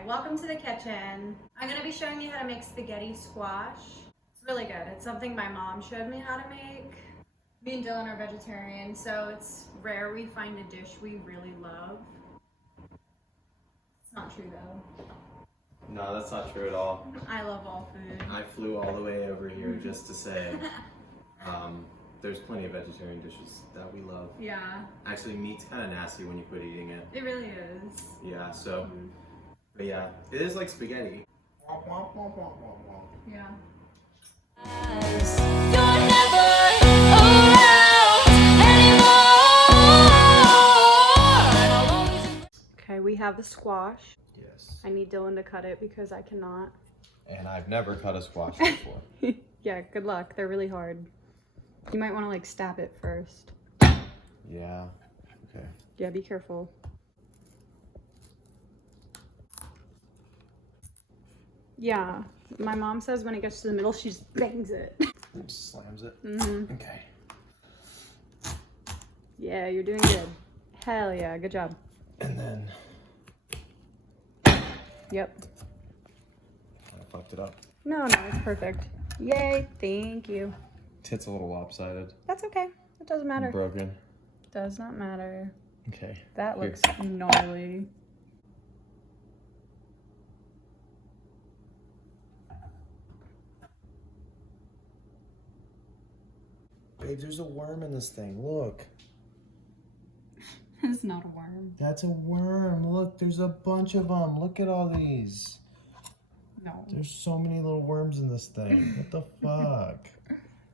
Okay, welcome to the kitchen. I'm gonna be showing you how to make spaghetti squash. It's really good. It's something my mom showed me how to make. Me and Dylan are vegetarian, so it's rare we find a dish we really love. It's not true though. No, that's not true at all. I love all food. I flew all the way over here just to say there's plenty of vegetarian dishes that we love. Yeah, Actually, meat's kind of nasty when you quit eating it. it really is. Yeah, so, but yeah, it is like spaghetti. Yeah. You're never around anymore. Okay, we have the squash. Yes. I need Dylan to cut it because I cannot. And I've never cut a squash before. Yeah, good luck. They're really hard. You might want to like stab it first. Yeah, okay. Yeah, be careful. Yeah, my mom says when it gets to the middle, she just bangs it. Just slams it. Mm-hmm. Okay. Yeah, you're doing good. Hell yeah, good job. And then Yep. I fucked it up. No, it's perfect. Yay, thank you. Tit's a little lopsided. That's okay. It doesn't matter. Broken. Does not matter. Okay. That Here. looks gnarly. Babe, there's a worm in this thing. Look. It's not a worm. That's a worm. Look, there's a bunch of them. Look at all these. No. There's so many little worms in this thing. What the fuck?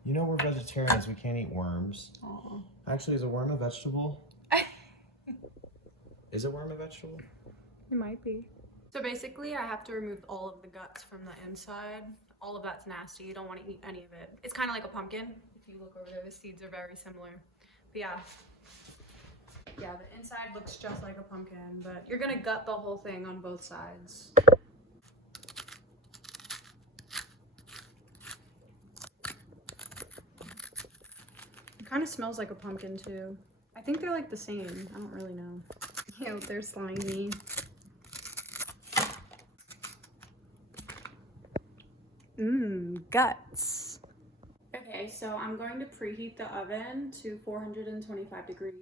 You know we're vegetarians. We can't eat worms. Aw. Actually, is a worm a vegetable? Is a worm a vegetable? It might be. So basically, I have to remove all of the guts from the inside. All of that's nasty. You don't want to eat any of it. It's kind of like a pumpkin. If you look over there, the seeds are very similar. But yeah. Yeah, the inside looks just like a pumpkin, but you're gonna gut the whole thing on both sides. It kind of smells like a pumpkin too. I think they're like the same. I don't really know. Ew, they're slimy. Guts. Okay, so I'm going to preheat the oven to 425 degrees.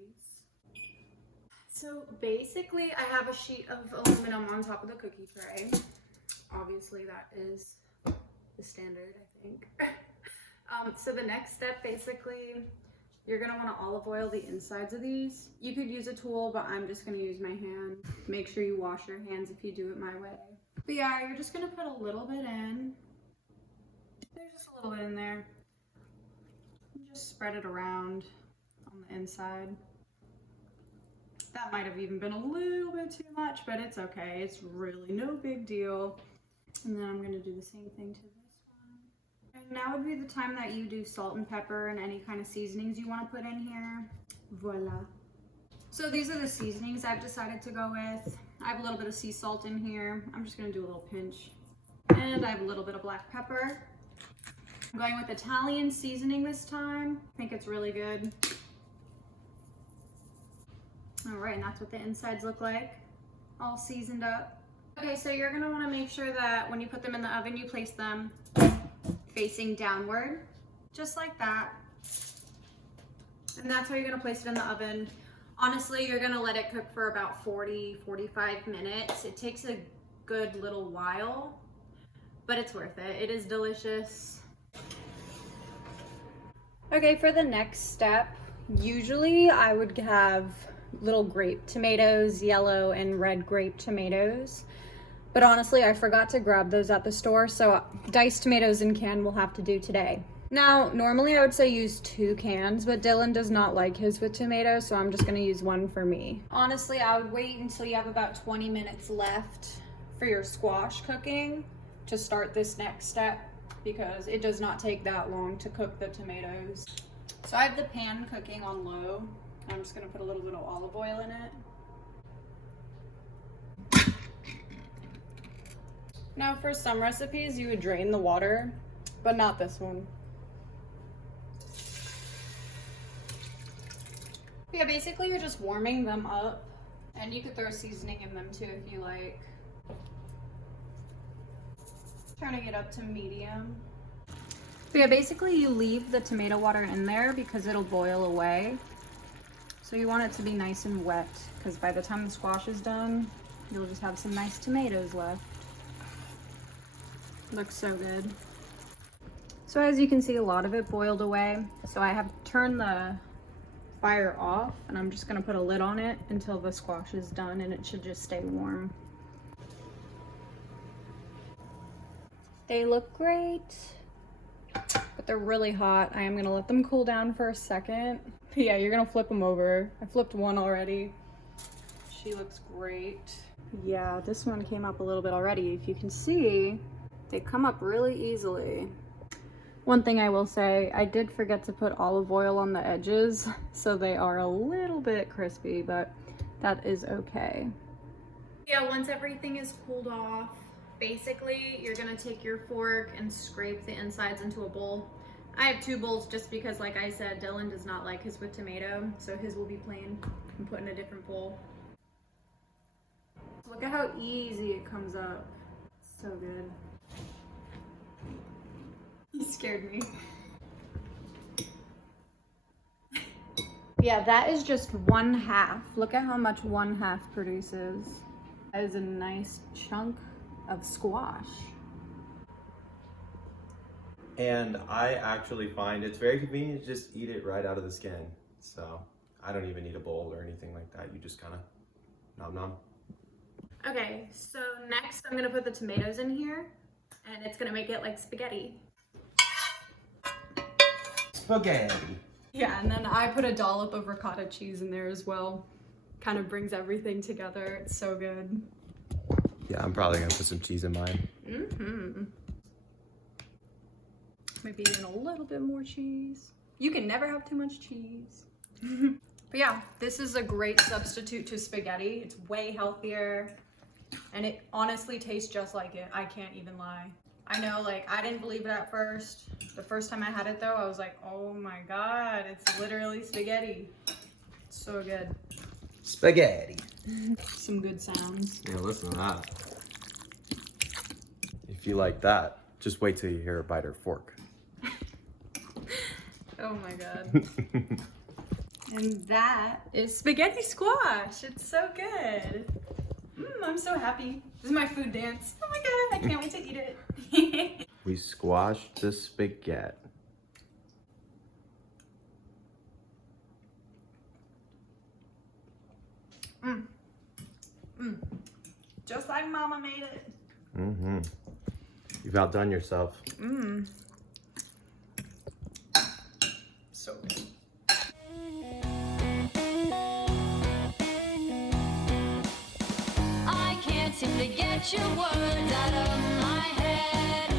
So basically, I have a sheet of aluminum on top of the cookie tray. Obviously, that is the standard, I think. So the next step, basically, you're gonna wanna olive oil the insides of these. You could use a tool, but I'm just gonna use my hand. Make sure you wash your hands if you do it my way. But yeah, you're just gonna put a little bit in. There's just a little bit in there. Just spread it around on the inside. That might have even been a little bit too much, but it's okay. It's really no big deal. And then I'm gonna do the same thing to this one. And now would be the time that you do salt and pepper and any kind of seasonings you wanna put in here. Voila. So these are the seasonings I've decided to go with. I have a little bit of sea salt in here. I'm just gonna do a little pinch. And I have a little bit of black pepper. I'm going with Italian seasoning this time. I think it's really good. All right, and that's what the insides look like, all seasoned up. Okay, so you're gonna wanna make sure that when you put them in the oven, you place them facing downward, just like that. And that's how you're gonna place it in the oven. Honestly, you're gonna let it cook for about 40-45 minutes. It takes a good little while, but it's worth it. It is delicious. Okay, for the next step, usually I would have little grape tomatoes, yellow and red grape tomatoes. But honestly, I forgot to grab those at the store, so diced tomatoes in can will have to do today. Now, normally I would say use 2 cans, but Dylan does not like his with tomatoes, so I'm just gonna use 1 for me. Honestly, I would wait until you have about 20 minutes left for your squash cooking to start this next step, because it does not take that long to cook the tomatoes. So I have the pan cooking on low. I'm just gonna put a little bit of olive oil in it. Now for some recipes, you would drain the water, but not this one. Yeah, basically you're just warming them up, and you could throw seasoning in them too if you like. turning it up to medium. But yeah, basically you leave the tomato water in there because it'll boil away. So you want it to be nice and wet, because by the time the squash is done, you'll just have some nice tomatoes left. Looks so good. So as you can see, a lot of it boiled away. So I have turned the fire off, and I'm just gonna put a lid on it until the squash is done, and it should just stay warm. They look great, but they're really hot. I am gonna let them cool down for a second. Yeah, you're gonna flip them over. I flipped one already. She looks great. Yeah, this one came up a little bit already. If you can see, they come up really easily. One thing I will say, I did forget to put olive oil on the edges, so they are a little bit crispy, but that is okay. Yeah, once everything is cooled off, basically you're gonna take your fork and scrape the insides into a bowl. I have 2 bowls just because, like I said, Dylan does not like his with tomato, so his will be plain and put in a different bowl. Look at how easy it comes up. So good. You scared me. Yeah, that is just 1/2. Look at how much 1/2 produces. That is a nice chunk of squash. And I actually find it's very convenient to just eat it right out of the skin. So I don't even need a bowl or anything like that. You just kind of nom nom. Okay, so next I'm gonna put the tomatoes in here, and it's gonna make it like spaghetti. Spaghetti. Yeah, and then I put a dollop of ricotta cheese in there as well. Kind of brings everything together. It's so good. Yeah, I'm probably gonna put some cheese in mine. Mm-hmm. Maybe even a little bit more cheese. You can never have too much cheese. But yeah, this is a great substitute to spaghetti. It's way healthier, and it honestly tastes just like it. I can't even lie. I know, like, I didn't believe it at first. The first time I had it though, I was like, oh my God, it's literally spaghetti. It's so good. Spaghetti. Some good sounds. Yeah, listen to that. If you like that, just wait till you hear her bite her fork. Oh my God. And that is spaghetti squash. It's so good. I'm so happy. This is my food dance. Oh my God, I can't wait to eat it. We squashed the spaghetti. Just like Mama made it. Mm-hmm. You've outdone yourself. So good. I can't seem to get your words out of my head.